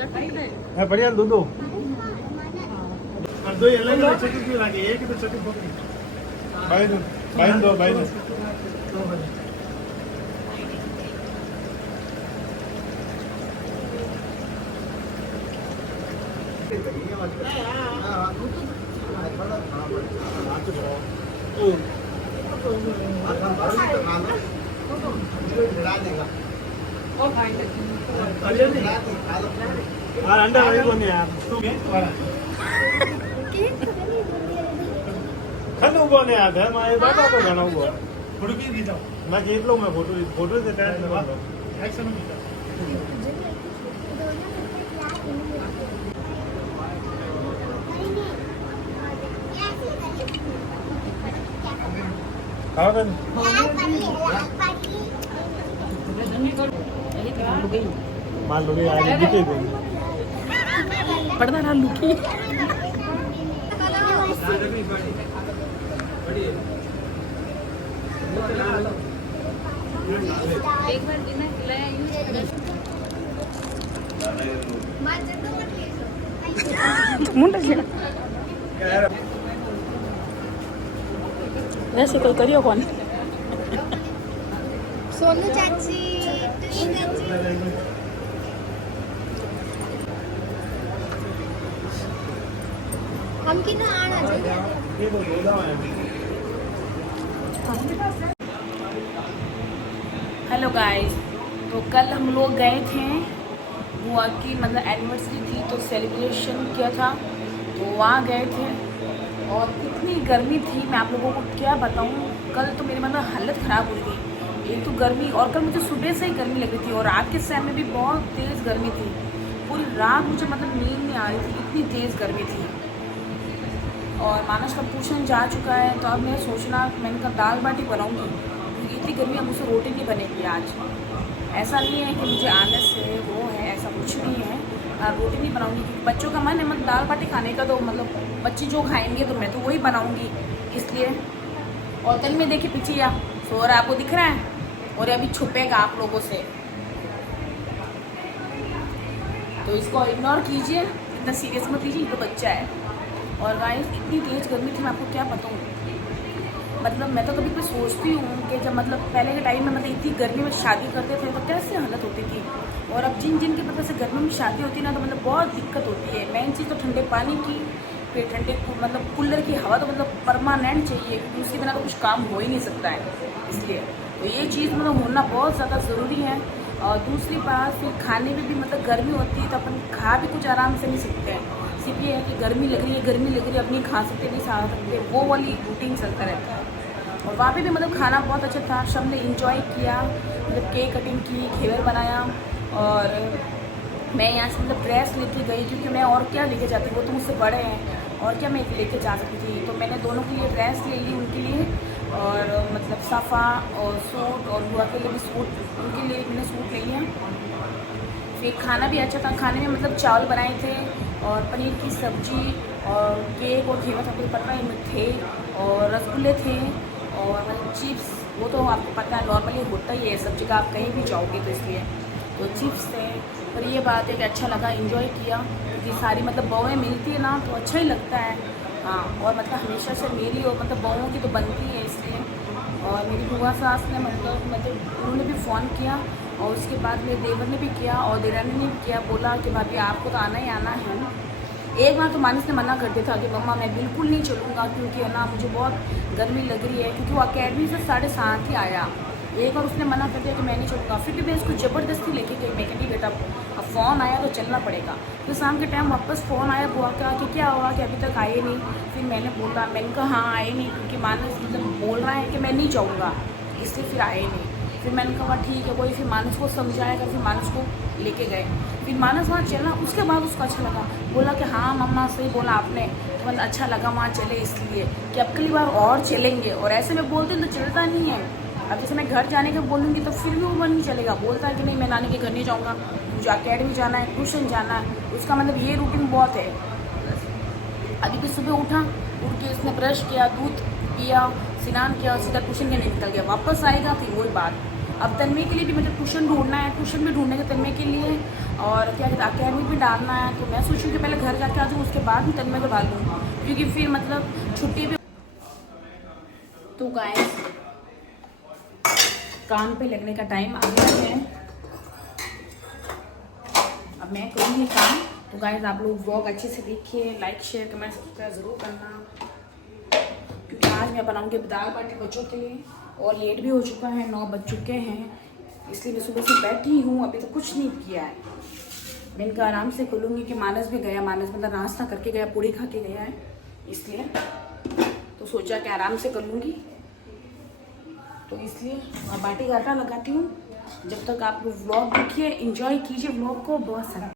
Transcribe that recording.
हाँ बढ़िया दो दो दो अलग अलग चटनी क्यों लागे एक ही तो चटनी पकड़ी भाई दो अंडा भाई कौन यार खनु कोने आता है मैं बाटा तो गाना हुआ फोटो की खींचा मैं खींच लूं मैं फोटो से टैग लगा दो एक्शन में खींचा खाओ कर मान लो आज दिखे कोई पड़दा डाल लुकी एक बार जिन्हें खिलाया वैसे कोई करियो कौन सोनू चाची हम की ना आना चाहिए हेलो गाइस, तो कल हम लोग गए थे बुआ की मतलब एनिवर्सरी थी तो सेलिब्रेशन किया था तो वहाँ गए थे और इतनी गर्मी थी मैं आप लोगों को क्या बताऊँ। कल तो मेरी मतलब हालत ख़राब हो गई। एक तो गर्मी और कल मुझे सुबह से ही गर्मी लग रही थी और रात के समय में भी बहुत तेज़ गर्मी थी। पूरी रात मुझे मतलब नींद नहीं आ रही थी, इतनी तेज़ गर्मी थी। और मानस का ट्यूशन जा चुका है तो अब मैं सोचना मैंने कहा दाल बाटी बनाऊँगी क्योंकि इतनी गर्मी अब मुझसे रोटी नहीं बनेगी आज। ऐसा नहीं है कि मुझे आलस है वो है, ऐसा कुछ नहीं है। रोटी नहीं बनाऊँगी क्योंकि बच्चों का मन है मतलब दाल बाटी खाने का तो मतलब बच्चे जो खाएंगे तो मैं तो वही बनाऊँगी इसलिए। और तन में देखिए पीछे या सो रहा आपको दिख रहा है और अभी छुपेगा आप लोगों से तो इसको इग्नोर कीजिए, इतना सीरियस मत लीजिए, तो बच्चा है। और गाइस इतनी तेज़ गर्मी थी मैं आपको क्या बताऊँ। मतलब मैं तो कभी सोचती हूँ कि जब मतलब पहले के टाइम में मतलब इतनी गर्मी में शादी करते थे तो कैसे हालत होती थी। और अब जिन जिन की पता से गर्मी में शादी होती है ना तो मतलब बहुत दिक्कत होती है। मेन चीज़ तो ठंडे पानी की, फिर ठंडे मतलब कूलर की हवा तो मतलब परमानेंट चाहिए क्योंकि उसके बिना तो कुछ काम हो ही नहीं सकता है। इसलिए तो ये चीज़ मतलब होना बहुत ज़्यादा ज़रूरी है। और दूसरी बात फिर खाने में भी मतलब गर्मी होती है तो अपन खा भी कुछ आराम से नहीं सकते हैं। सिर्फ ये है कि गर्मी लग रही है अब नहीं खा सकते, नहीं खा सकते, वो वाली रूटीन चलता रहता है। और वहाँ पे भी मतलब खाना बहुत अच्छा था, सब ने इंजॉय किया, मतलब केक कटिंग की, घेवर बनाया। और मैं यहाँ से मतलब ड्रेस लेके गई क्योंकि मैं और क्या लेके जाती, वो तो मुझसे बड़े हैं और क्या मैं लेके जा सकती थी। तो मैंने दोनों के लिए ड्रेस ले ली उनके लिए और मतलब सफ़ा और सूट और बुआ के लिए भी सूट, उनके लिए मैंने सूट ले लिया। फिर खाना भी अच्छा था, खाने में मतलब चावल बनाए थे और पनीर की सब्जी और केक और घेवर सबको पता है थे और रसगुल्ले थे और मतलब चिप्स, वो तो आपको पता है नॉर्मली होता ही है सब जगह आप कहीं भी जाओगे तो इसलिए तो चिप्स थे। पर ये बात है कि अच्छा लगा, एंजॉय किया क्योंकि सारी मतलब बहुएँ मिलती है ना तो अच्छा ही लगता है। हाँ और मतलब हमेशा से मेरी और मतलब बहुओं की तो बनती है इसलिए। और मेरी बुआ सास ने मतलब उन्होंने भी फ़ोन किया और उसके बाद मेरे देवर ने भी किया और देरानी ने भी किया, बोला कि भाभी आपको तो आना ही आना है। एक बार तो मानस ने मना कर दिया था कि मम्मा मैं बिल्कुल नहीं चलूँगा क्योंकि है ना मुझे बहुत गर्मी लग रही है क्योंकि वो अकेडमी से 7:30 ही आया। एक बार उसने मना कर दिया कि मैं नहीं चलूँगा, फिर भी मैं इसको ज़बरदस्ती लेके गई। मैं कहती बेटा अब फ़ोन आया तो चलना पड़ेगा। फिर शाम के टाइम वापस फ़ोन आया बुआ का कि क्या हुआ कि अभी तक आए नहीं। फिर मैंने बोला, मैंने कहा हाँ आए नहीं क्योंकि मानस मतलब बोल रहा है कि मैं नहीं जाऊँगा इसलिए फिर आए नहीं। फिर मैंने कहा ठीक है कोई, फिर मानस को समझाएगा, फिर मानस को लेके गए। फिर मानस वहाँ चला, उसके बाद उसको अच्छा लगा, बोला कि हाँ मम्मा सही बोला आपने, तो मतलब अच्छा लगा वहाँ चले इसलिए कि अब अगली बार और चलेंगे। और ऐसे में बोलते तो चलता नहीं है। अब जैसे मैं घर जाने का बोलूँगी तो फिर भी वो मन नहीं चलेगा, बोलता है कि नहीं मैं नानी के घर नहीं जाऊँगा, मुझे अकेडमी जाना है, ट्यूशन जाना है। उसका मतलब ये रूटीन बहुत है। अभी भी सुबह उठा, उठ के उसने ब्रश किया, दूध पिया, स्नान किया, सीधा ट्यूशन के लिए निकल गया। वापस आएगा फिर वही बात, अब तन्मय के लिए भी मुझे ट्यूशन ढूंढना है, ट्यूशन भी ढूंढने के तन्मय के लिए, और क्या कहते अकेडमी भी डालना है। तो मैं सोचूँ कि पहले घर जाके आ जाऊँ, उसके बाद ही तन्मय को डालूँ, क्योंकि फिर मतलब छुट्टी भी। तो गाइस काम पे लगने का टाइम आ गया है, अब मैं करूँगी काम। तो गाइस आप लोग व्लॉग अच्छे से देखिए, लाइक शेयर कमेंट सब्सक्राइब ज़रूर करना, क्योंकि आज मैं बनाऊँगी दाल बाटी बच्चों के लिए, और लेट भी हो चुका है, 9 बज चुके हैं, इसलिए मैं सुबह से बैठी हूँ, अभी तो कुछ नहीं किया है। मैं इनका आराम से खोलूँगी कि मानस भी गया, मानस मतलब नाश्ता करके गया, पूड़ी खा के गया है, इसलिए तो सोचा कि आराम से कर लूँगी। तो इसलिए बाटी का आटा लगाती हूँ। जब तक आप लोग व्लॉग देखिए, एंजॉय कीजिए व्लॉग को, बहुत सारा